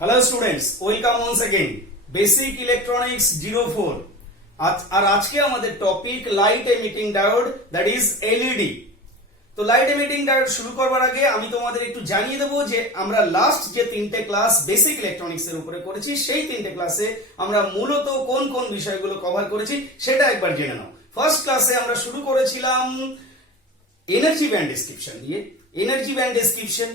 Hello students, welcome once again basic electronics 04। আর আজকে আমাদের topic light emitting diode, that is LED. তো light emitting diode শুরু করবার আগে আমি তোমাদের একটু জানিয়ে দেবো যে আমরা লাস্ট যে তিনটে ক্লাস বেসিক ইলেকট্রনিক্স এর উপরে করেছি, সেই তিনটে ক্লাসে আমরা মূলত কোন কোন বিষয়গুলো কভার করেছি সেটা একবার জেনে নাও। ফার্স্ট ক্লাসে আমরা শুরু করেছিলাম এনার্জি ব্যান্ড ডেসক্রিপশন দিয়ে। Energy band description,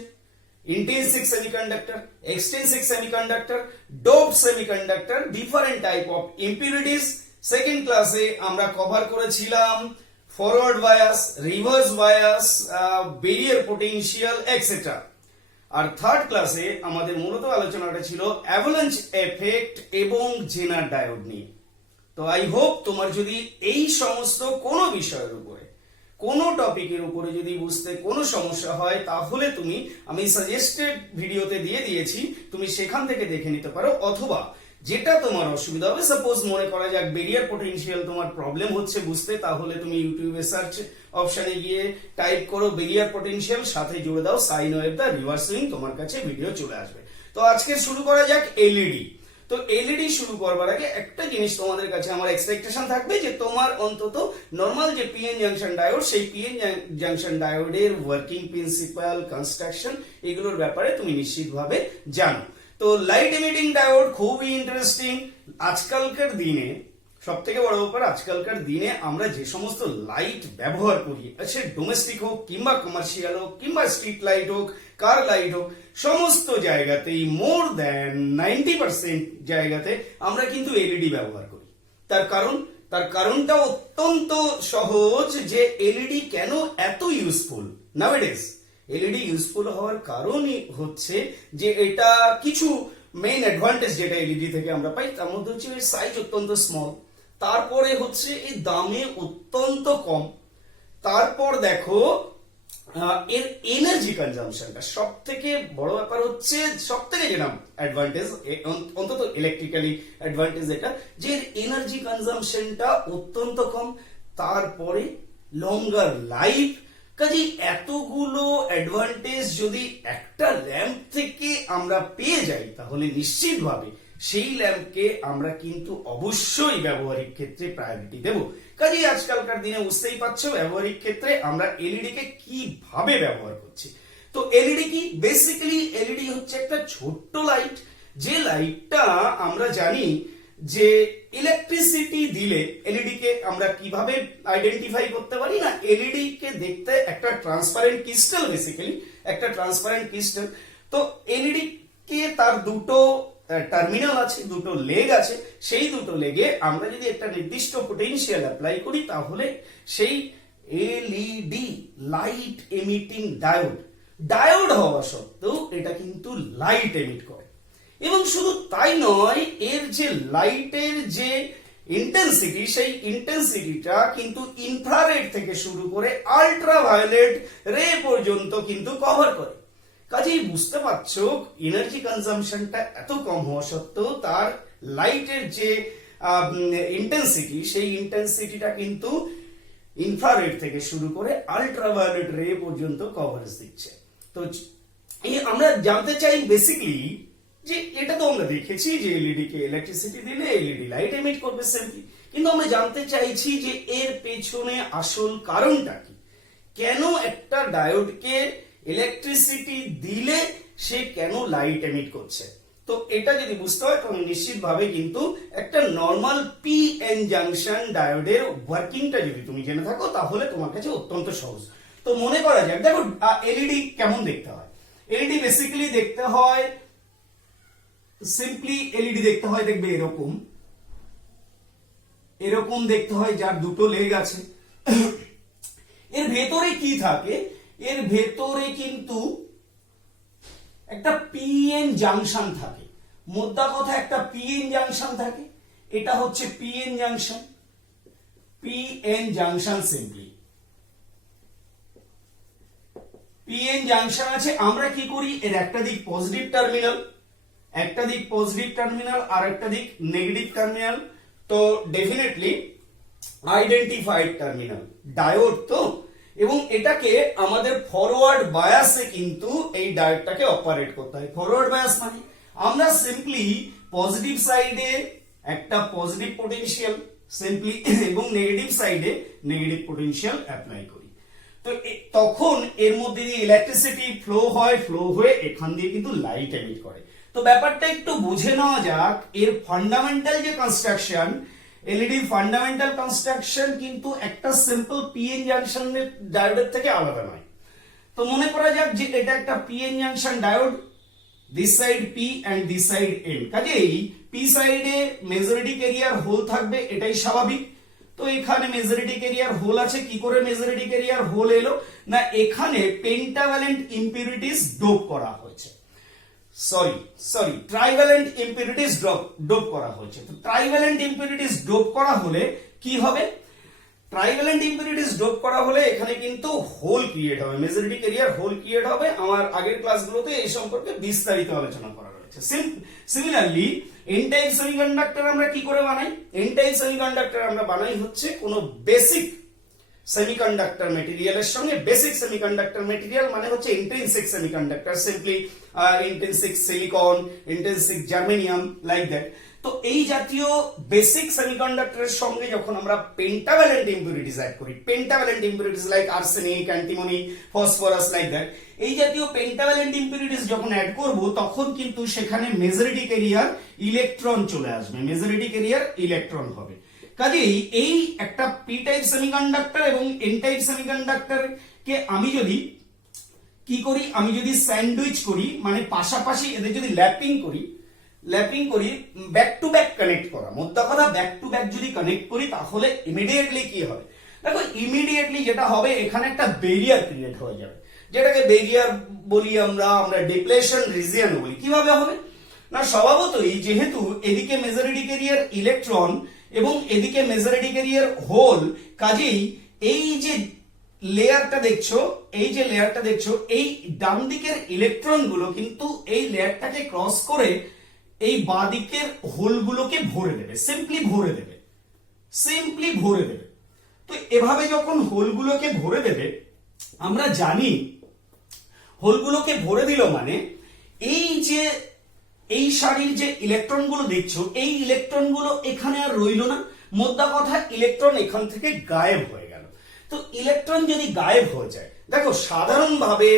intrinsic semiconductor, extrinsic semiconductor, doped semiconductor, different type of impurities। Second ক্লাসে আমরা কভার করেছিলাম forward bias, reverse bias, barrier potential etcetera. আর থার্ড ক্লাসে আমাদের মূলত আলোচনাটা ছিল অ্যাভালাঞ্চ এফেক্ট এবং জেনার ডায়োড নিয়ে। তো আই হোপ তোমার যদি এই সমস্ত কোনো বিষয়ের উপরে, কোনো টপিকের উপরে যদি বুঝতে কোনো সমস্যা হয়, তাহলে তুমি, আমি সাজেস্টেড ভিডিওতে দিয়ে দিয়েছি, তুমি সেখান থেকে দেখে নিতে পারো। অথবা যেটা তোমার অসুবিধা হবে, সাপোজ মনে করা যাক ব্যারিয়ার পোটেনশিয়াল তোমার প্রবলেম হচ্ছে বুঝতে, তাহলে তুমি ইউটিউবে সার্চ অপশনে গিয়ে টাইপ করো ব্যারিয়ার পোটেনশিয়াল, সাথে জুড়ে দাও সাইন ওয়েভ দা রিভার্স সুইং, তোমার কাছে ভিডিও চলে আসবে। তো আজকে শুরু করা যাক এলইডি। তো এলইডি শুরু করবার আগে একটা জিনিস তোমাদের কাছে আমার এক্সপেকটেশন থাকবে যে তোমার অন্তত নরমাল যে পিএন জাংশন ডায়োড, সেই পিএন জাংশন ডায়োডের ওয়ার্কিং প্রিন্সিপাল, কনস্ট্রাকশন, এগুলোর ব্যাপারে তুমি নিশ্চিতভাবে জানো। তো লাইট এমিটিং ডায়োড খুবই ইন্টারেস্টিং। আজকালকার দিনে সব থেকে বড় ব্যাপার, আজকালকার দিনে আমরা যে সমস্ত লাইট ব্যবহার করি, সে ডোমেস্টিক হোক কিংবা কমার্শিয়াল হোক কিংবা স্ট্রিট লাইট হোক, কার লাইট হোক, সমস্ত জায়গাতেই মোর দ্যান 90% জায়গাতে আমরা কিন্তু এলইডি ব্যবহার করি। তার কারণটা অত্যন্ত সহজ, যে এলইডি কেন এত ইউজফুল নাওএডেজ। এলইডি ইউজফুল হওয়ার কারণই হচ্ছে যে এটা কিছু মেইন অ্যাডভান্টেজ যেটা এলইডি থেকে আমরা পাই, তার মধ্যে হচ্ছে এর সাইজ অত্যন্ত স্মল, তারপরে হচ্ছে এই দামে অত্যন্ত কম, তারপর দেখো এর এনার্জি কনজাম্পশনটা সব থেকে বড় ব্যাপার হচ্ছে, সব থেকে যেটা অ্যাডভান্টেজ, অন্তত ইলেকট্রিক্যালি অ্যাডভান্টেজ এটা, যে এর এনার্জি কনজাম্পশনটা অত্যন্ত কম, তারপরে লঙ্গার লাইফ। কাজে এতগুলো অ্যাডভান্টেজ যদি একটা ল্যাম্প থেকে আমরা পেয়ে যাই, তাহলে নিশ্চিতভাবে সেই ল্যাম্পকে আমরা কিন্তু অবশ্যই ব্যবহারিক ক্ষেত্রে প্রায়োরিটি দেব। কাজে আজকালকার দিনে বুঝতেই পারছো ব্যবহারিক ক্ষেত্রে আমরা এলইডি কে কিভাবে ব্যবহার করছি। তো এলইডি কি? বেসিক্যালি এলইডি হচ্ছে একটা ছোট্ট লাইট, যে লাইটটা আমরা জানি যে ইলেকট্রিসিটি দিলে এলইডি কে আমরা কিভাবে আইডেন্টিফাই করতে পারি না, এলইডি কে দেখতে একটা ট্রান্সপারেন্ট ক্রিস্টাল, বেসিক্যালি একটা ট্রান্সপারেন্ট ক্রিস্টাল। তো এলইডি কে তার দুটো টার্মিনাল আছে, দুটো লেগ আছে, সেই দুটো লেগে আমরা যদি একটা নির্দিষ্ট পোটেনশিয়াল অ্যাপ্লাই করি, তাহলে সেই এলইডি, লাইট এমিটিং ডায়োড হওয়া সত্ত্বেও এটা কিন্তু লাইট এমিট করে। এবং শুধু তাই নয়, এর যে লাইটের যে ইন্টেন্সিটি, সেই ইন্টেন্সিটিটা কিন্তু ইনফ্রারেড থেকে শুরু করে আল্ট্রাভায়োলেট রে পর্যন্ত কিন্তু কভার করে। কাজেই বুঝতে পারছো এনার্জি কনজাম্পশনটা এত কম হওয়া সত্ত্বেও তার লাইটের যে ইন্টেন্সিটি, সেই ইন্টেন্সিটিটা কিন্তু ইনফ্রারেড থেকে শুরু করে আল্ট্রাভায়োলেট রে পর্যন্ত কভারেজ দিচ্ছে। তো আমরা জানতে চাই বেসিক্যালি যে এটা তো আমরা দেখেছি যে এলইডি কে ইলেকট্রিসিটি দিলে এলইডি লাইট এমিট করবে সিম্পলি, কিন্তু আমরা জানতে চাইছি যে এর পেছনে আসল কারণটা কি, কেন একটা ডায়োডকে ইলেকট্রিসিটি দিলে সে কেন লাইট এমিট করছে। তো এটা যদি বুঝতে হয়, তাহলে নিশ্চিতভাবে কিন্তু একটা নর্মাল পিএন জাংশন ডায়োডের ওয়ার্কিংটা যদি তুমি জেনে থাকো, তাহলে তোমার কাছে অত্যন্ত সহজ। তো মনে করা যাক, দেখো এলইডি কেমন দেখতে হয়। এলইডি বেসিক্যালি দেখতে হয়, সিম্পলি এলইডি দেখতে হয়, দেখবে এরকম দেখতে হয়, যার দুটো লেগ আছে। এর ভেতরে কি থাকে? এর ভেতরে কিন্তু একটা পিএন জাংশন থাকে, মোদ্দা কথা একটা পিএন জাংশন থাকে। এটা হচ্ছে PN junction simply PN junction আছে। আমরা কি করি, এর একটা দিক পজিটিভ টার্মিনাল, আর একটা দিক নেগেটিভ টার্মিনাল। তো ডেফিনেটলি আইডেন্টিফাইড টার্মিনাল ডায়োড তো, এবং এটাকে আমাদের ফরওয়ার্ড বায়াসে কিন্তু এই ডায়োডটাকে অপারেট করতে হয়। ফরওয়ার্ড বায়াস মানে আমরা সিম্পলি পজিটিভ সাইডে একটা পজিটিভ পোটেনশিয়াল সিম্পলি এবং নেগেটিভ সাইডে নেগেটিভ পোটেনশিয়াল অ্যাপ্লাই করি। তো তখন এর মধ্যে দিয়ে ইলেকট্রিসিটি ফ্লো হয়, ফ্লো হয়ে এখান দিয়ে কিন্তু লাইট এমিট করে। তো ব্যাপারটা একটু বুঝে নেওয়া যাক। এর ফান্ডামেন্টাল যে কনস্ট্রাকশন, এলইডি ফান্ডামেন্টাল কনস্ট্রাকশন কিন্তু একটা সিম্পল পিএন জাংশনের ডায়োডের থেকে আলাদা নয়। তো মনে করা যাক যে এটা একটা PN junction diode, this side P and this side N. কাজেই পি সাইডে মেজরিটি ক্যারিয়ার হোল থাকবে, এটাই স্বাভাবিক। তো এখানে মেজরিটি ক্যারিয়ার হোল আছে। কি করে মেজরিটি ক্যারিয়ার হোল এলো? না, এখানে পেন্টাভ্যালেন্ট ইম্পিউরিটিস ডোপ করা হয়েছে, সরি ট্রাইভ্যালেন্ট ইম্পিউরিটিস ডোপ করা হয়েছে। তো ট্রাইভ্যালেন্ট ইম্পিউরিটিস ডোপ করা হলে কি হবে? ট্রাইভ্যালেন্ট ইম্পিউরিটিস ডোপ করা হলে এখানে কিন্তু হোল ক্রিয়েট হবে, মেজরিটি ক্যারিয়ার হোল ক্রিয়েট হবে। আমার আগের ক্লাসগুলোতে এই সম্পর্কে বিস্তারিত আলোচনা করা রয়েছে। সিমিলারলি এন টাইপ সেমিকন্ডাক্টর আমরা কি করে বানাই? এন টাইপ সেমিকন্ডাক্টর আমরা বানাই হচ্ছে কোনো বেসিক সেমিকন্ডাক্টর মেটেরিয়ালের সঙ্গে। বেসিক সেমিকন্ডাক্টর মেটেরিয়াল মানে হচ্ছে intrinsic semiconductor, simply intrinsic silicon, intrinsic germanium, like that. তো এই জাতীয় বেসিক সেমিকন্ডাক্টরের সঙ্গে যখন আমরা পেন্টাভ্যালেন্ট ইম্পিউরিটিস অ্যাড করি, pentavalent impurities like arsenic, antimony, phosphorus, like that, এই জাতীয় পেন্টাভ্যালেন্ট ইম্পিউরিটিস যখন অ্যাড করব তখন কিন্তু সেখানে মেজরিটি ক্যারিয়ার ইলেকট্রন চলে আসবে, মেজরিটি ক্যারিয়ার ইলেকট্রন হবে। কাজেই এই একটা পি টাইপ সেমিকন্ডাক্টর এবং এন টাইপ সেমিকন্ডাক্টর কে আমি যদি কি করি, আমি যদি স্যান্ডউইচ করি, মানে পাশাপাশি এদের যদি ল্যাপিং করি, ব্যাক টু ব্যাক কানেক্ট করা, মোদ্দা কথা ব্যাক টু ব্যাক যদি কানেক্ট করি তাহলে ইমিডিয়েটলি কি হবে? দেখো, ইমিডিয়েটলি যেটা হবে এখানে একটা বেরিয়ার ক্রিয়েট হয়ে যাবে, যেটাকে বেরিয়ার বলি আমরা ডিপ্লেশন রিজিয়ন বলি। কিভাবে হবে? না, স্বভাবতই যেহেতু এদিকে মেজরিটি ক্যারিয়ার ইলেকট্রন এবং এদিকে মেজরিটি ক্যারিয়ার হোল, কাজেই এই যে লেয়ারটা দেখছো, এই ডান দিকের ইলেকট্রন গুলো কিন্তু এই লেয়ারটাকে ক্রস করে এই বাঁ দিকের হোলগুলোকে ভরে দেবে, সিম্পলি ভরে দেবে। তো এভাবে যখন হোলগুলোকে ভরে দেবে, আমরা জানি হোলগুলোকে ভরে দিল মানে এই সারির যে ইলেকট্রন গুলো দেখছো, এই ইলেকট্রন গুলো এখানে আর রইল না। মোদ্দা কথা ইলেকট্রন এখান থেকে গায়েব হয়ে গেল। তো ইলেকট্রন যদি গায়েব হয়ে যায়, দেখো সাধারণভাবে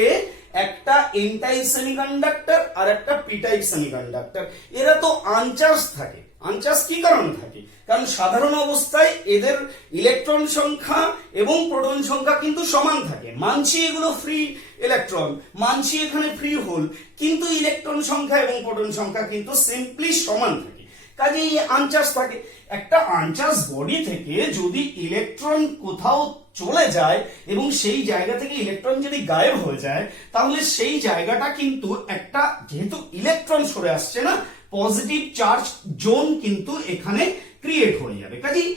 একটা এন টাইপ সেমিকন্ডাক্টর আর একটা পি টাইপ সেমিকন্ডাক্টর এরা তো আনচার্জ থাকে। আনচার্জ কি কারণে থাকে? কারণ সাধারণ অবস্থায় এদের ইলেকট্রন সংখ্যা এবং প্রোটন সংখ্যা কিন্তু সমান থাকে। মানছি এগুলো ফ্রি ইলেকট্রন, মানছি এখানে ফ্রি হোল, কিন্তু ইলেকট্রন সংখ্যা এবং প্রোটন সংখ্যা কিন্তু সিম্পলি সমান থাকে। কাজেই আনচার্জ থাকে। একটা আনচার্জ বডি থেকে যদি ইলেকট্রন কোথাও চলে যায় এবং সেই জায়গা থেকে ইলেকট্রন যদি গায়েব হয়ে যায়, তাহলে সেই জায়গাটা কিন্তু একটা, যেহেতু ইলেকট্রন সরে আসছে না, পজিটিভ চার্জ জোন কিন্তু এখানে ক্রিয়েট হয়ে যাবে। কাজেই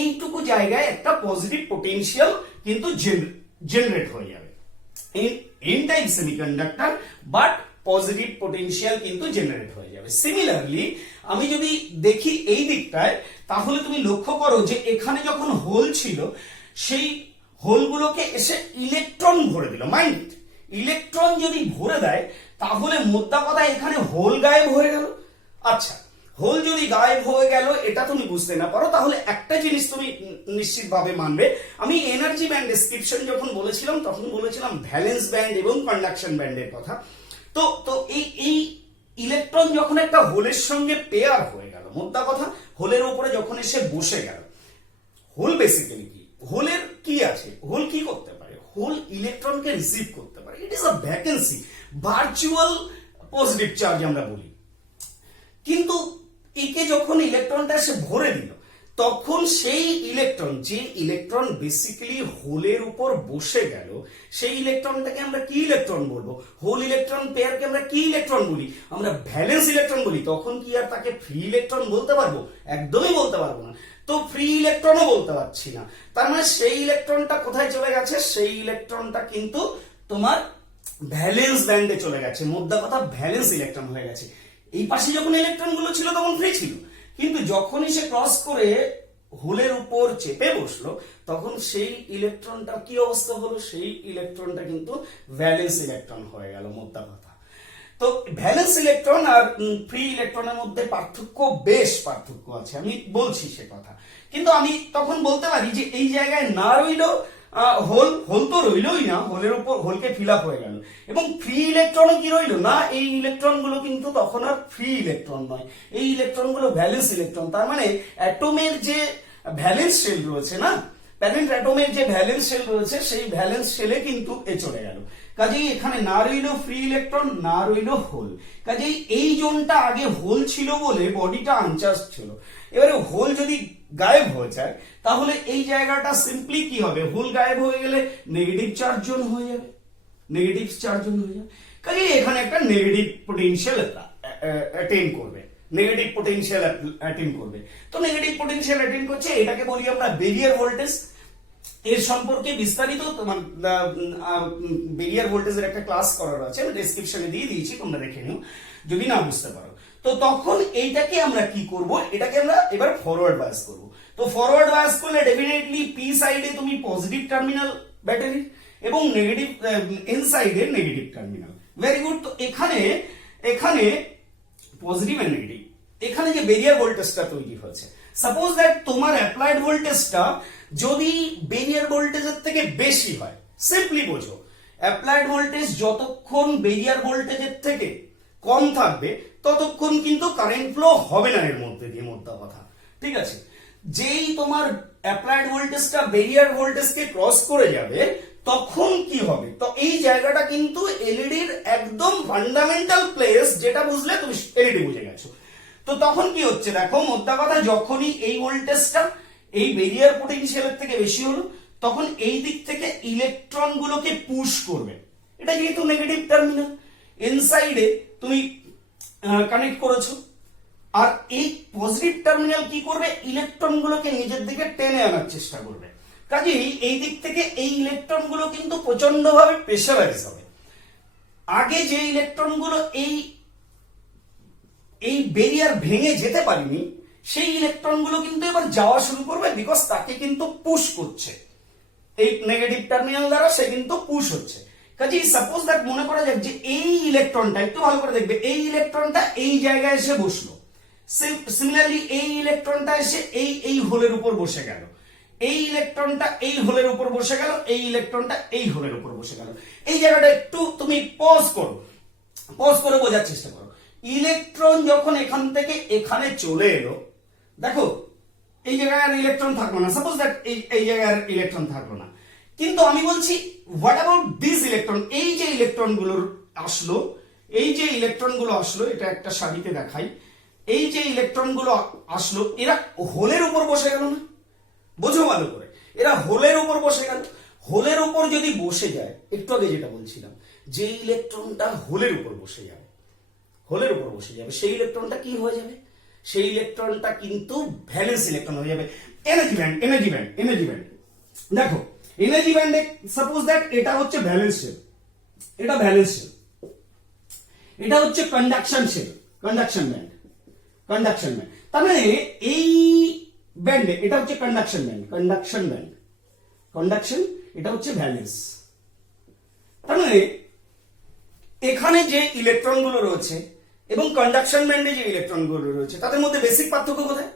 এইটুকু জায়গায় একটা পজিটিভ পোটেনশিয়াল কিন্তু জেনারেট হয়ে যাবে N type semiconductor, but positive potential কিন্তু জেনারেট হয়ে যাবে। সিমিলারলি আমি যদি দেখি এই দিকটায়, তাহলে তুমি লক্ষ্য করো যে এখানে যখন হোল ছিল, সেই হোলগুলোকে এসে ইলেকট্রন ভরে দিল। মাইন্ড, ইলেকট্রন যদি ভরে দেয় তাহলে মোদ্দা কথা এখানে হোল গায়েব হয়ে গেল। আচ্ছা, হোল যদি গায়েব হয়ে গেল এটা তুমি বুঝতে না পারো, তাহলে একটা জিনিস তুমি নিশ্চিতভাবে মানবে। আমি এনার্জি ব্যান্ড ডেসক্রিপশন যখন বলেছিলাম তখন বলেছিলাম ভ্যালেন্স ব্যান্ড এবং কন্ডাকশন ব্যান্ডের কথা। তো এই ইলেকট্রন যখন একটা হোলের সঙ্গে পেয়ার হয়ে গেল, মোদ্দা কথা হোলের উপরে যখন এসে বসে গেল, হোল বেসিক্যালি কি, হোলের কি আছে, হোল কি করতে পারে? হোল ইলেকট্রনকে রিসিভ করতে পারে। It is a vacancy, virtual positive charge আমরা বলি। কিন্তু একে যখন ইলেকট্রনটা এসে ভরে দিল, তখন সেই ইলেকট্রন, যে ইলেকট্রন বেসিক্যালি হোলের উপর বসে গেল, সেই ইলেকট্রনটাকে আমরা কি ইলেকট্রন বলবো? হোল ইলেকট্রন পেয়ারকে আমরা কি ইলেকট্রন বলি? আমরা ভ্যালেন্স ইলেকট্রন বলি। তখন কি আর তাকে ফ্রি ইলেকট্রন বলতে পারবো? একদমই বলতে পারবো না। তো ফ্রি ইলেকট্রনও বলতে পারছি না। তার মানে সেই ইলেকট্রনটা কোথায় চলে গেছে? সেই ইলেকট্রনটা কিন্তু তোমার ভ্যালেন্স ব্যান্ডে চলে গেছে। মোদ্দা কথা ভ্যালেন্স ইলেকট্রন হয়ে গেছে। এই পাশে যখন ইলেকট্রন গুলো ছিল তখন ফ্রি ছিল, কিন্তু যখনই সে ক্রস করে হোলের উপর চেপে বসলো, তখন সেই ইলেকট্রনটা কি অবস্থা হলো? সেই ইলেকট্রনটা কিন্তু ভ্যালেন্স ইলেকট্রন হয়ে গেল, মোদ্দা কথা। তো ভ্যালেন্স ইলেকট্রন আর ফ্রি ইলেকট্রনের মধ্যে বেশ পার্থক্য আছে, আমি বলছি সে কথা। কিন্তু আমি তখন বলতে পারি যে এই জায়গায় না রইলেও হোল তো রইলই না, হোলের উপর হোলকে ফিল আপ হয়ে গেল, এবং ফ্রি ইলেকট্রন কি রইলো না, এই ইলেকট্রন গুলো কিন্তু তখন আর ফ্রি ইলেকট্রন নয়, এই ইলেকট্রন গুলো ভ্যালেন্স ইলেকট্রন। তার মানে অ্যাটমের যে ভ্যালেন্স শেল রয়েছে না, প্যারেন্ট অ্যাটমের যে ভ্যালেন্স শেল রয়েছে সেই ভ্যালেন্স শেলে কিন্তু এ চলে গেল। কাজেই এখানে না রইল ফ্রি ইলেকট্রন, না রইল হোল। কাজেই এই জোনটা আগে হোল ছিল বলে বডিটা আনচার্জ ছিল। এবারে হোল যদি গায়েব হয়ে যায় তাহলে এই জায়গাটা সিম্পলি কি হবে, হোল গায়েব হয়ে গেলে নেগেটিভ চার্জ জোন হয়ে যাবে, নেগেটিভ চার্জ জোন হয়ে যাবে। কাজেই এখানে একটা নেগেটিভ পোটেনশিয়াল অ্যাটেইন করবে, নেগেটিভ পোটেনশিয়াল অ্যাটেইন করবে। তো নেগেটিভ পোটেনশিয়াল অ্যাটেইন করছে, এটাকে বলি আমরা বেরিয়ার ভোল্টেজ। এর সম্পর্কে বিস্তারিত তোমার বেরিয়ার ভোল্টেজের একটা ক্লাস করার আছে, আমি ডেসক্রিপশনে দিয়ে দিয়েছি, তোমরা দেখে নিও যদি না বুঝতে পারো। তো তখন এইটাকে আমরা কি করব, এটাকে আমরা এবার ফরওয়ার্ড বায়াস করব। তো ফরওয়ার্ড বায়াস করলে ডেফিনেটলি পি সাইডে তুমি পজিটিভ টার্মিনাল ব্যাটারি এবং নেগেটিভ এন সাইডে নেগেটিভ টার্মিনাল। Very good. তো এখানে পজিটিভ এন্ড নেগেটিভ, এখানে যে বেরিয়ার ভোল্টেজটা তৈরি হয়েছে, সাপোজ দ্যাট তোমার অ্যাপ্লাইড ভোল্টেজটা যদি বেরিয়ার ভোল্টেজের থেকে বেশি হয়, সিম্পলি বোঝো অ্যাপ্লাইড ভোল্টেজ যতক্ষণ বেরিয়ার ভোল্টেজের থেকে কম থাকবে ততক্ষণ কিন্তু কারেন্ট ফ্লো হবে না এর মধ্যে দিয়ে, মোদ্দা কথা। ঠিক আছে, যেই তোমার অ্যাপ্লাইড ভোল্টেজটা বেরিয়ার ভোল্টেজকে ক্রস করে যাবে তখন কি হবে, তো এই জায়গাটা কিন্তু এলইডির একদম ফান্ডামেন্টাল প্লেস, যেটা বুঝলে তুমি এলইডি বুঝে গেছো। তো তখন কি হচ্ছে দেখো, মোদ্দা কথা, যখনই এই ভোল্টেজটা এই বেরিয়ার পোটেনশিয়ালের থেকে বেশি হলো তখন এই দিক থেকে ইলেকট্রন গুলোকে পুশ করবে। এটা যেহেতু নেগেটিভ টার্মিনাল, ইনসাইডে তুমি কানেক্ট করেছো, আর এই পজিটিভ টার্মিনাল কি করবে, ইলেকট্রন গুলোকে নিজের দিকে টেনে আনার চেষ্টা করবে। কাজেই এই দিক থেকে এই ইলেকট্রন গুলো কিন্তু প্রচন্ড ভাবে প্রেসারাইজ হবে। আগে যে ইলেকট্রন গুলো এই বেরিয়ার ভেঙে যেতে পারেনি সেই ইলেকট্রন গুলো কিন্তু এবার যাওয়া শুরু করবে, বিকজ তাকে কিন্তু পুশ করছে এই নেগেটিভ টার্মিনাল দ্বারা, সে কিন্তু পুশ হচ্ছে। কাজেই সাপোজ দ্যাট মনে করা যাক যে এই ইলেকট্রনটা, একটু ভালো করে দেখবে, এই ইলেকট্রনটা এই জায়গায় এসে বসলো, সিমিলারলি এই ইলেকট্রনটা এসে এই হোলের উপর বসে গেল, এই ইলেকট্রনটা এই হোলের উপর বসে গেল, এই ইলেকট্রনটা এই হোলের উপর বসে গেল। এই জায়গাটা একটু তুমি পজ করে বোঝার চেষ্টা করো। ইলেকট্রন যখন এখান থেকে এখানে চলে এলো, দেখো এই জায়গায় আর ইলেকট্রন থাকলো না, সাপোজ দ্যাট এই জায়গায় আর ইলেকট্রন থাকলো না, কিন্তু আমি বলছি হোয়াট অ্যাবাউট দিস ইলেকট্রন, এই যে ইলেকট্রন গুলো আসলো, এটা একটা সারিতে দেখাই, এই যে ইলেকট্রন গুলো আসলো এরা হোলের উপর বসে গেল না, বোঝো ভালো করে, এরা হোলের উপর বসে গেল। হোলের উপর যদি বসে যায়, একটু আগে যেটা বলছিলাম, যে ইলেকট্রনটা হোলের উপর বসে যাবে, সেই ইলেকট্রনটা কি হয়ে যাবে, সেই ইলেকট্রনটা কিন্তু ভ্যালেন্স ইলেকট্রন হয়ে যাবে। এনার্জি ব্যান্ড দেখো, এনার্জি ব্যান্ডে সাপোজ দ্যাট এটা হচ্ছে ভ্যালেন্স শেল, এটা হচ্ছে কন্ডাকশন ব্যান্ড। তার মানে এই ব্যান্ডে এটা হচ্ছে কন্ডাকশন এটা হচ্ছে ভ্যালেন্স। তার মানে এখানে যে ইলেকট্রন গুলো রয়েছে এবং কন্ডাকশন ব্যান্ডে যে ইলেকট্রন গুলো রয়েছে তাদের মধ্যে বেসিক পার্থক্য কোথায়?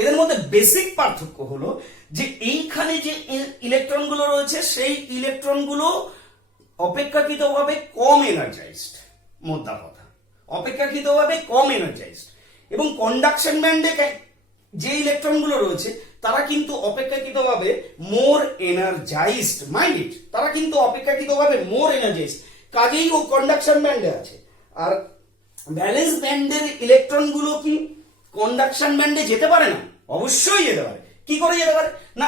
এদের মধ্যে বেসিক পার্থক্য হলো যে এইখানে যে ইলেকট্রন গুলো রয়েছে সেই ইলেকট্রন গুলো অপেক্ষাকৃতভাবে কম এনার্জাইজড, মোদ্দা কথা অপেক্ষাকৃতভাবে কম এনার্জাইজড, এবং কন্ডাকশন ব্যান্ডে যে ইলেকট্রন গুলো রয়েছে তারা কিন্তু অপেক্ষাকৃতভাবে মোর এনার্জাইজড, মাইন্ড ইট, তারা কিন্তু অপেক্ষাকৃতভাবে মোর এনার্জাইজড, কাজেই ও কন্ডাকশন ব্যান্ডে আছে। আর ভ্যালেন্স ব্যান্ডের ইলেকট্রন গুলো কি কন্ডাকশন ব্যান্ডে যেতে পারে না? অবশ্যই যেতে পারে। কি করে যেতে পারে না,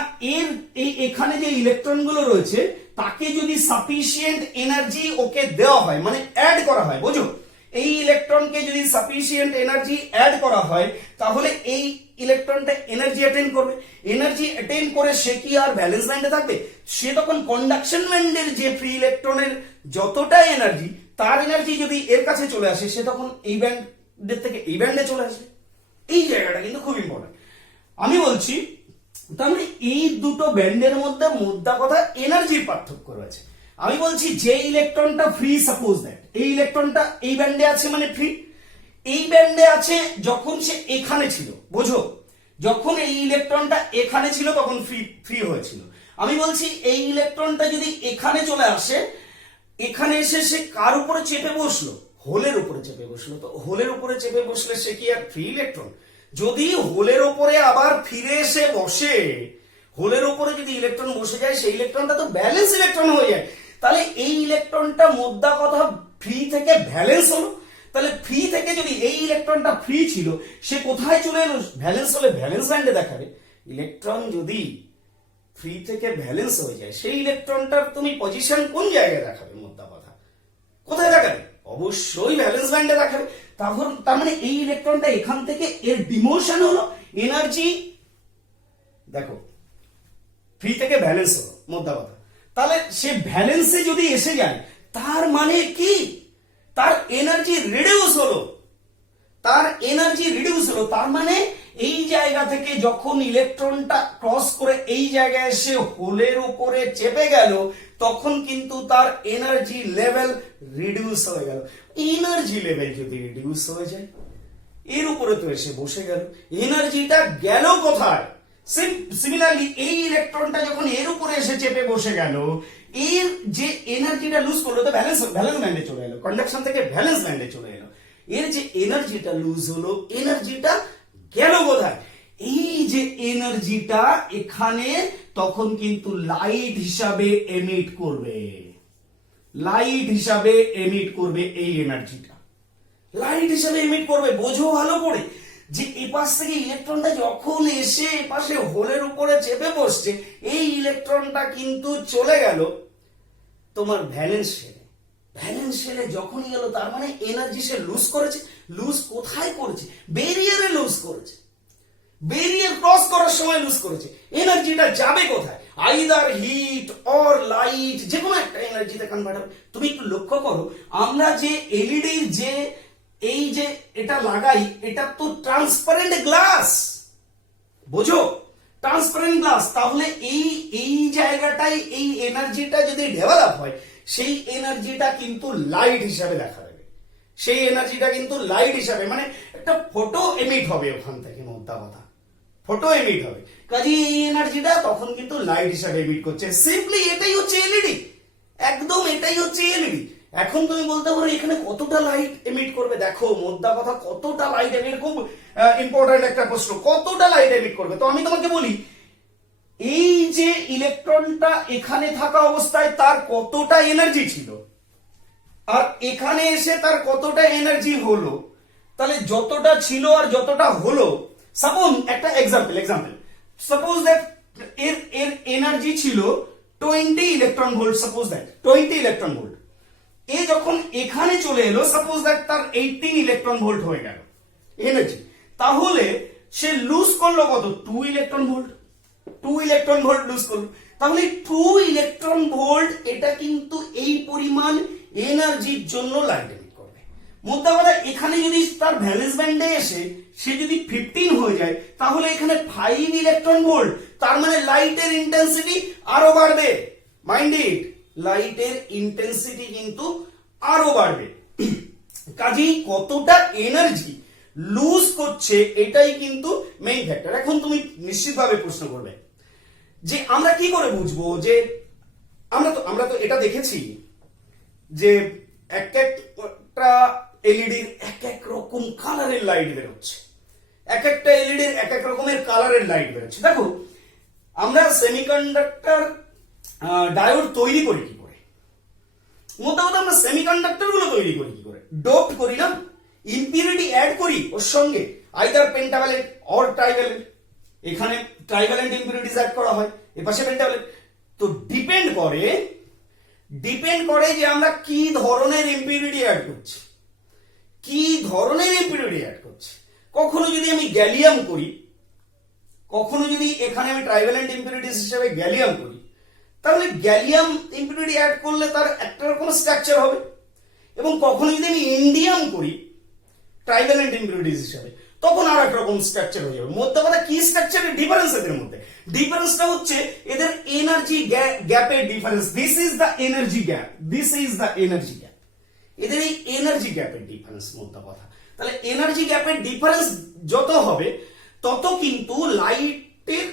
এখানে যে ইলেকট্রন গুলো রয়েছে তাকে যদি সাফিসিয়েন্ট এনার্জি ওকে দেওয়া হয়, মানে অ্যাড করা হয়, বোঝো, এই ইলেকট্রনকে যদি সাফিসিয়েন্ট এনার্জি অ্যাড করা হয় তাহলে এই ইলেকট্রনটা এনার্জি অ্যাটেইন করবে। এনার্জি অ্যাটেইন করে সে কি আর ভ্যালেন্স ব্যান্ডে থাকবে? সে তখন কন্ডাকশন ব্যান্ডের যে ফ্রি ইলেকট্রনের যতটা এনার্জি, তার এনার্জি যদি এর কাছে চলে আসে, সে তখন এই ব্যান্ডের থেকে এই ব্যান্ডে চলে আসবে। এই জায়গাটা কিন্তু খুব ইম্পর্টেন্ট। আমি বলছি তার মানে এই দুটো ব্যান্ডের মধ্যে মোদ্দা কথা এনার্জির পার্থক্য রয়েছে। আমি বলছি যে ইলেকট্রনটা ফ্রি, সাপোজ দ্যাট এই ইলেকট্রনটা এই ব্যান্ডে আছে মানে ফ্রি, এই ব্যান্ডে আছে যখন সে এখানে ছিল, বোঝো, যখন এই ইলেকট্রনটা এখানে ছিল তখন ফ্রি ফ্রি হয়েছিল। আমি বলছি এই ইলেকট্রনটা যদি এখানে চলে আসে, এখানে এসে সে কার উপরে চেপে বসলো, হোলের উপরে চেপে বসলো, তো হোলের উপরে চেপে বসলে সে কি আর ফ্রি ইলেকট্রন? যদি হোলের উপরে আবার ফিরে এসে বসে, হোলের উপরে যদি ইলেকট্রন বসে যায় সেই ইলেকট্রনটা তো ব্যালেন্স ইলেকট্রন হয়ে যায়। তাহলে এই ইলেকট্রনটা মোদ্দা কথা ফ্রি থেকে ভ্যালেন্স হলো। তাহলে ফ্রি থেকে যদি এই ইলেকট্রনটা ফ্রি ছিল, সে কোথায় চলে এলো? ভ্যালেন্স হলে ভ্যালেন্স ব্যান্ডে দেখাবে। ইলেকট্রন যদি ফ্রি থেকে ভ্যালেন্স হয়ে যায়, সেই ইলেকট্রনটার তুমি পজিশন কোন জায়গায় দেখাবে? মোদ্দা কথা কোথায় দেখাবে? অবশ্যই ভ্যালেন্স ব্যান্ডে দেখাবে। তার মানে এই ইলেকট্রনটা এখান থেকে এর ডিমোশন হলো, এনার্জি দেখো ফ্রি থেকে ভ্যালেন্স হলো, মোদ্দা কথা। তাহলে সে ভ্যালেন্সে যদি এসে যায়, তার মানে কি? তার এনার্জি রিডিউস হলো, তার এনার্জি রিডিউস হলো। তার মানে এই জায়গা থেকে যখন ইলেকট্রনটা ক্রস করে এই জায়গায় এসে হোলের উপরে চেপে গেল, তখন কিন্তু তার এনার্জি লেভেল রিডিউস হয়ে গেল। এনার্জি লেভেল যদি রিডিউস হয়ে যায়, এর উপরে তো এসে বসে গেল, এনার্জিটা গেল কোথায়? সিমিলারলি এই ইলেকট্রনটা যখন এর উপরে এসে চেপে বসে গেল, এর যে এনার্জিটা লুজ করলো, তো ভ্যালেন্স ব্যান্ডে চলে এলো, কন্ডাকশন থেকে ভ্যালেন্স ব্যান্ডে চলে এলো। এর যে এনার্জিটা লুজ হলো, এনার্জিটা গেল কোথায়? এই যে এনার্জিটা এখানে তখন কিন্তু লাইট হিসাবে এমিট করবে, লাইট হিসাবে এমিট করবে, এই এনার্জিটা লাইট হিসাবে এমিট করবে। বোঝো ভালো করে যে এপাশ থেকে ইলেকট্রনটা যখন এসে এপাশে হোলের উপরে চেপে বসছে, এই ইলেকট্রনটা কিন্তু চলে গেল তোমার ভ্যালেন্স শেলে। ভ্যালেন্স শেলে যখনই গেল, তার মানে এনার্জি সে লুজ করেছে। লুজ কোথায় করেছে? ব্যারিয়ারে লুজ করেছে, ব্যারিয়ার ক্রস করার সময় লুজ করেছে। এনার্জিটা যাবে কোথায়? আইদার হিট অর লাইট, যে কোনো একটা এনার্জিতে কনভার্ট হবে। তুমি একটু লক্ষ্য করো, আমরা যে এলইডির যে এই যে এটা লাগাই, এটা তো ট্রান্সপারেন্ট গ্লাস, বোঝো, ট্রান্সপারেন্ট গ্লাস। তাহলে এই এই জায়গাটাই এই এনার্জিটা যদি ডেভেলপ হয়, সেই এনার্জিটা কিন্তু লাইট হিসাবে দেখা দেবে, সেই এনার্জিটা কিন্তু লাইট হিসাবে, মানে একটা ফটো এমিট হবে ওখান থেকে, মোদ্দা কথা ফটো এমিট হবে। কাজে এই এনার্জিটা তখন কিন্তু লাইট হিসাবে এমিট করছে। সিম্পলি এটাই হচ্ছে এলইডি, একদম এটাই হচ্ছে এলইডি। এখন তুমি বলতে পারো এখানে কতটা লাইট এমিট করবে। দেখো মোদ্দা কথা, কতটা লাইট এমিট, খুব ইম্পর্টেন্ট একটা প্রশ্ন, কতটা লাইট এমিট করবে। তো আমি তোমাকে বলি, এই যে ইলেকট্রনটা এখানে থাকা অবস্থায় তার কতটা এনার্জি ছিল, আর এখানে এসে তার কতটা এনার্জি হলো, তাহলে যতটা ছিল আর যতটা হলো, সাপোজ একটা এক্সাম্পল সাপোজ দ্যাট এর এর এনার্জি ছিল 20 electron volt, suppose that 20 electron volt. এ যখন এখানে চলে এলো, সাপোজ দ্যাট তার 18 ইলেকট্রন ভোল্ট হয়ে গেল এনার্জি, তাহলে সে লুজ করলো কত? 2 electron volt, 2 electron volt lose করলো। তাহলে 2 ইলেকট্রন ভোল্ট এটা কিন্তু এই পরিমাণ এনার্জির জন্য লাইট এমিট করবে। মোদ্দা কথা, এখানে যদি তার ভ্যালেন্স ব্যান্ডে এসে সে যদি 15 হয়ে যায়, তাহলে এখানে 5 ইলেকট্রন ভোল্ট, তার মানে লাইটের ইন্টেন্সিটি আরো বাড়বে। মাইন্ড ইট, লাইটের ইন্টেন্সিটি কিন্তু আরো বাড়বে। কাজেই কতটা এনার্জি লুজ করছে এটাই কিন্তু মেইন ফ্যাক্টর। এখন তুমি নিশ্চিতভাবে প্রশ্ন করবে যে আমরা কি করে বুঝবো যে, আমরা তো এটা দেখেছি যে এক একটা এলইডির এক এক রকম কালারের লাইট বেরোচ্ছে, এক একটা এলইডির এক এক রকমের কালারের লাইট বেরোচ্ছে। দেখো আমরা সেমিকন্ডাক্টর ডায়োড তৈরি করি কি করে? মোটামুটি আমরা সেমিকন্ডাক্টর গুলো তৈরি করি কি করে? ডোপড করি না, ইম্পিউরিটি অ্যাড করি ওর সঙ্গে, আইদার পেন্টাভ্যালেন্ট অর ট্রাইভ্যালেন্ট। এখানে ট্রাইভ্যালেন্ট ইম্পিউরিটিজ অ্যাড করা হয়, এপাশে পেন্টাভ্যালেন্ট। তো ডিপেন্ড করে যে আমরা কি ধরনের ইম্পিউরিটি অ্যাড করছি, কি ধরনের ইম্পিউরিটি অ্যাড করছি। কখনো যদি আমি গ্যালিয়াম করি, কখনো যদি এখানে আমি ট্রাইভ্যালেন্ট ইম্পিউরিটিজ হিসেবে গ্যালিয়াম করি, তাহলে গ্যালিয়াম ইম্পিউরিটি অ্যাড করলে তার একটা রকম স্ট্রাকচার হবে। এবং কখনো যদি আমি ইন্ডিয়াম করি ট্রাইভ্যালেন্ট ইম্পিউরিটিজ হিসেবে, তখন আর এক রকম স্ট্রাকচার হয়ে যাবে। মধ্যে কথা কি স্ট্রাকচারের ডিফারেন্স এদের মধ্যে? ডিফারেন্সটা হচ্ছে এদের এনার্জি গ্যাপের difference. This is the energy gap, this is the energy gap. এদের এই এনার্জি গ্যাপের ডিফারেন্স মধ্যে কথা। তাহলে এনার্জি গ্যাপের ডিফারেন্স যত হবে তত কিন্তু লাইটের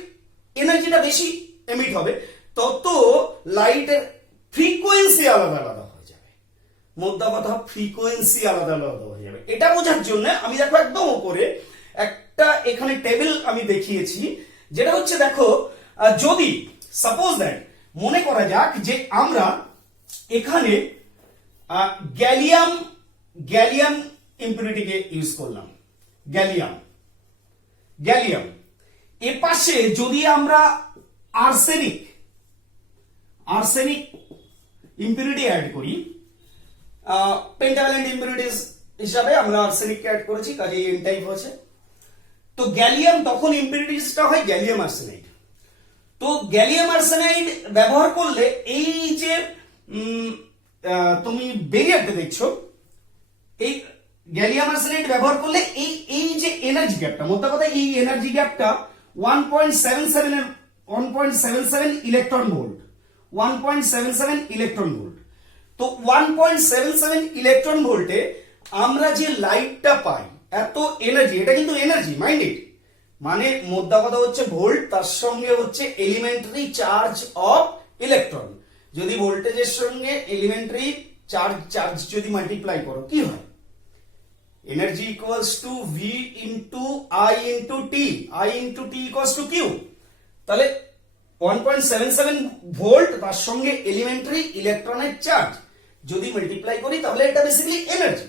এনার্জিটা বেশি এমিট হবে, তত লাইটের ফ্রিকোয়েন্সি আলাদা আলাদা হয়ে যাবে। মোদ্দা কথা ফ্রিকোয়েন্সি আলাদা আলাদা হয়ে যাবে। এটা বোঝার জন্য আমি দেখো একদম উপরে একটা এখানে টেবিল আমি দেখিয়েছি, যেটা হচ্ছে দেখো যদি সাপোজ দ্যাট মনে করা যাক যে আমরা এখানে গ্যালিয়াম ইম্পিউরিটিকে ইউজ করলাম, গ্যালিয়াম এপাশে যদি আমরা আর্সেনিক ইম্পিউরিটি অ্যাড করি, পেন্টাভ্যালেন্ট ইম্পিউরিটিজ হিসাবে আমরা আর্সেনিককে অ্যাড করেছি, কাজে এন টাইপ হয়েছে। তো গ্যালিয়াম তখন ইম্পিউরিটিসটা হয় গ্যালিয়াম আর্সেনাইড। তো গ্যালিয়াম আর্সেনাইড ব্যবহার করলে এই যে তুমি বেরিয়ারটা দেখছো, এই গ্যালিয়াম আর্সেনাইড ব্যবহার করলে এই যে এনার্জি গ্যাপটা, মোদ্দা কথা এই এনার্জি গ্যাপটা 1.77 ইলেকট্রন ভোল্ট, 1.77 ইলেকট্রন ভোল্ট। তো 1.77 ইলেকট্রন ভোল্টে আমরা যে লাইটটা পাই, এত এনার্জি, এটা কিন্তু এনার্জি মাইন্ড ইট, মানে মোদ্দা কথা হচ্ছে ভোল্ট তার সঙ্গে হচ্ছে এলিমেন্টারি চার্জ অফ ইলেকট্রন। যদি ভোল্টেজের সঙ্গে এলিমেন্টারি চার্জ যদি মাল্টিপ্লাই করো কি হয়? Energy equals to V into I into T, I into T equals to Q. তাহলে 1.77 ভোল্ট তার সঙ্গে এলিমেন্টারি ইলেকট্রনের চার্জ যদি মাল্টিপ্লাই করি তাহলে এটা বেসিক্যালি এনার্জি।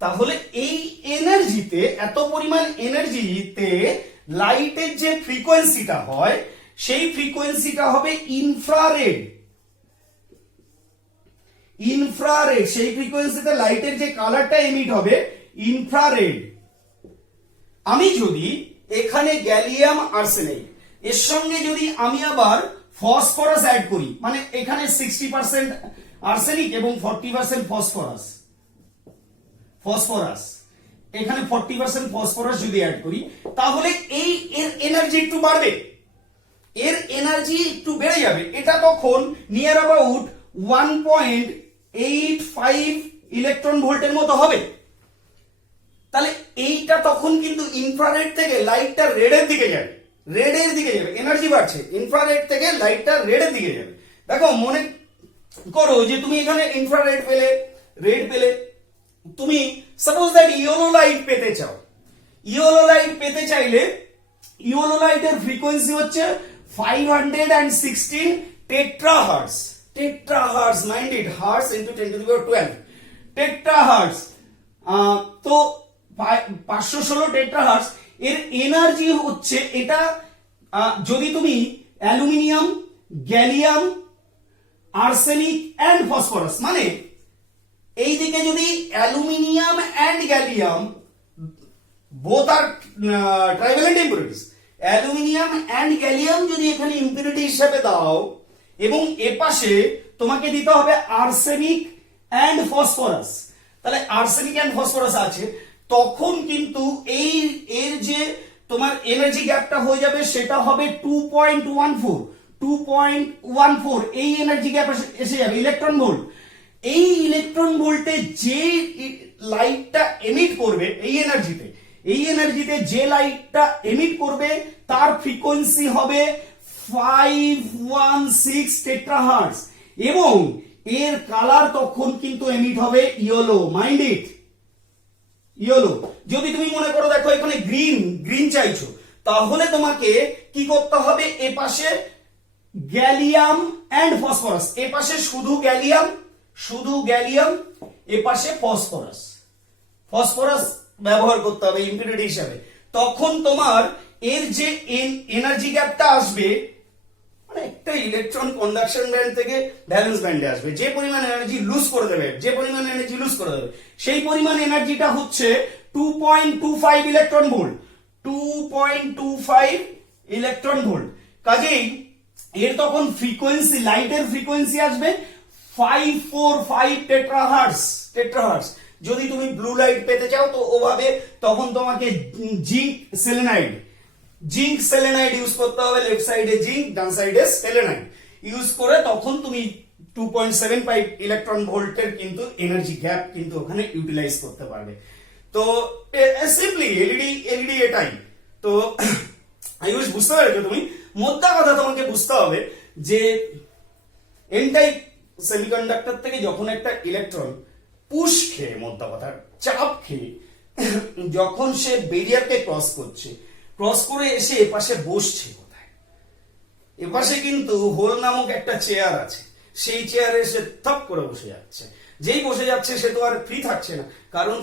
তাহলে এই এনার্জিতে, এত পরিমাণ এনার্জিতে লাইটের যে ফ্রিকোয়েন্সিটা হয় সেই ফ্রিকোয়েন্সিটা হবে ইনফ্রারেড। সেই ফ্রিকোয়েন্সিতে লাইটের যে কালারটা এমিট হবে ইনফ্রারেড। আমি যদি এখানে গ্যালিয়াম আর্সেনাইড এর সঙ্গে যদি আমি আবার ফসফরাস অ্যাড করি, মানে এখানে 60% আর্সেনিক এবং 40% ফসফরাস, এখানে 40% ফসফরাস যদি অ্যাড করি তাহলে এর এনার্জি একটু বাড়বে, এর এনার্জি একটু বেড়ে যাবে। এটা তখন নিয়ার অ্যাবাউট 1.85 ইলেকট্রন ভোল্টের মতো হবে। তাহলে এইটা তখন কিন্তু ইনফ্রারেড থেকে লাইটটা রেডের দিকে যাবে, এনার্জি বাড়ছে, ইনফ্রারেড থেকে লাইটটা রেডের দিকে যাবে। দেখো মনে করো যে তুমি এখানে ইনফ্রারেড পেলে, রেড পেলে, তুমি সাপোজ দ্যাট ইয়েলো লাইট পেতে চাও। ইয়েলো লাইট পেতে চাইলে ইয়েলো লাইটের ফ্রিকোয়েন্সি হচ্ছে 516 terahertz, mind it, hertz into 10^12 terahertz. তো 516 টেট্রাহার্টজ এর এনার্জি হচ্ছে এটা। যদি তুমি aluminium, gallium, arsenic and phosphorus, মানে এই দিকে যদি aluminium and gallium both are trivalent impurities, aluminium and gallium যদি এখানে ইম্পিউরিটি হিসেবে দাও এবং এপাশে তোমাকে দিতে হবে আর্সেনিক এন্ড ফসফরাস, তাহলে আর্সেনিক এন্ড ফসফরাস আছে, তখন কিন্তু এর যে তোমার এনার্জি গ্যাপটা হয়ে যাবে সেটা হবে 2.14 এই এনার্জি গ্যাপ এসে যাবে ইলেকট্রন ভোল্ট। এই ইলেকট্রন ভোল্টে যে লাইটটা এমিট করবে এই এনার্জিতে যে লাইটটা এমিট করবে তার ফ্রিকোয়েন্সি হবে 516 টেট্রাহার্টজ এবং এর কালার তখন কিন্তু এমিট হবে ইয়েলো, মাইন্ড ইট, ইয়েলো। যদি তুমি মনে করো দেখো এখানে গ্রিন চাইছো, তাহলে তোমাকে কি করতে হবে, এপাশে গ্যালিয়াম এন্ড ফসফরাস, এপাশে শুধু গ্যালিয়াম, এপাশে ফসফরাস ব্যবহার করতে হবে ইম্পিউরিটি হিসাবে। তখন তোমার এর যে এনার্জি গ্যাপটা আসবে, মানে একটা ইলেকট্রন কন্ডাকশন ব্যান্ড থেকে ভ্যালেন্স ব্যান্ডে আসবে, যে পরিমাণ এনার্জি লুজ করে দেবে, সেই পরিমাণ এনার্জিটা হচ্ছে 2.25 ইলেকট্রন ভোল্ট, 2.25 ইলেকট্রন ভোল্ট। কাজেই এর তখন ফ্রিকোয়েন্সি, লাইটের ফ্রিকোয়েন্সি আসবে 545 টেট্রাহার্টজ, যদি তুমি ব্লু লাইট পেতে চাও তো ওভাবে তখন তোমাকে জিঙ্ক সেলেনাইড ইউজ করতে হবে। লেফট সাইডে জিঙ্ক, ডান সাইডে সেলেনাইড ইউজ করে তখন তুমি 2.75 ইলেকট্রন ভোল্টের কিন্তু এনার্জি গ্যাপ কিন্তু ওখানে ইউটিলাইজ করতে পারবে। তো সিম্পলি এলইডি এটাই। তো আই উইশ বুঝতে পেরেছো তুমি। মোদ্দা কথা তোমাকে বুঝতে হবে যে এন টাইপ সেমিকন্ডাক্টর থেকে যখন একটা ইলেকট্রন পুশ খেয়ে, মোদ্দা কথা চাপ খেয়ে যখন সে ব্যারিয়ারকে ক্রস করে এসে এপাশে বসছে, কোথায় এপাশে কিন্তু হোল নামক একটা চেয়ার আছে, সেই চেয়ারে সে থপ করে বসে যাচ্ছে। যেই বসে যাচ্ছে সে তো আর ফ্রি থাকছে না, কারণ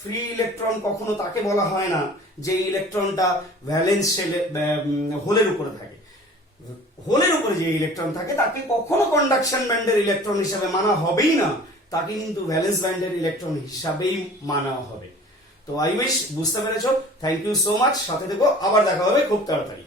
ফ্রি ইলেকট্রন কখনো তাকে বলা হয় না যে ইলেকট্রনটা ভ্যালেন্স হোলের উপরে থাকে। হোলের উপরে যে ইলেকট্রন থাকে তাকে কখনো কন্ডাকশন ব্যান্ডের ইলেকট্রন হিসাবে মানা হবেই না, তাকে কিন্তু ভ্যালেন্স ব্যান্ডের ইলেকট্রন হিসাবেই মানা হবে। তো আই উইশ বুঝতে পেরেছো। থ্যাংক ইউ সো মাচ, সাথে থেকো, আবার দেখা হবে খুব তাড়াতাড়ি।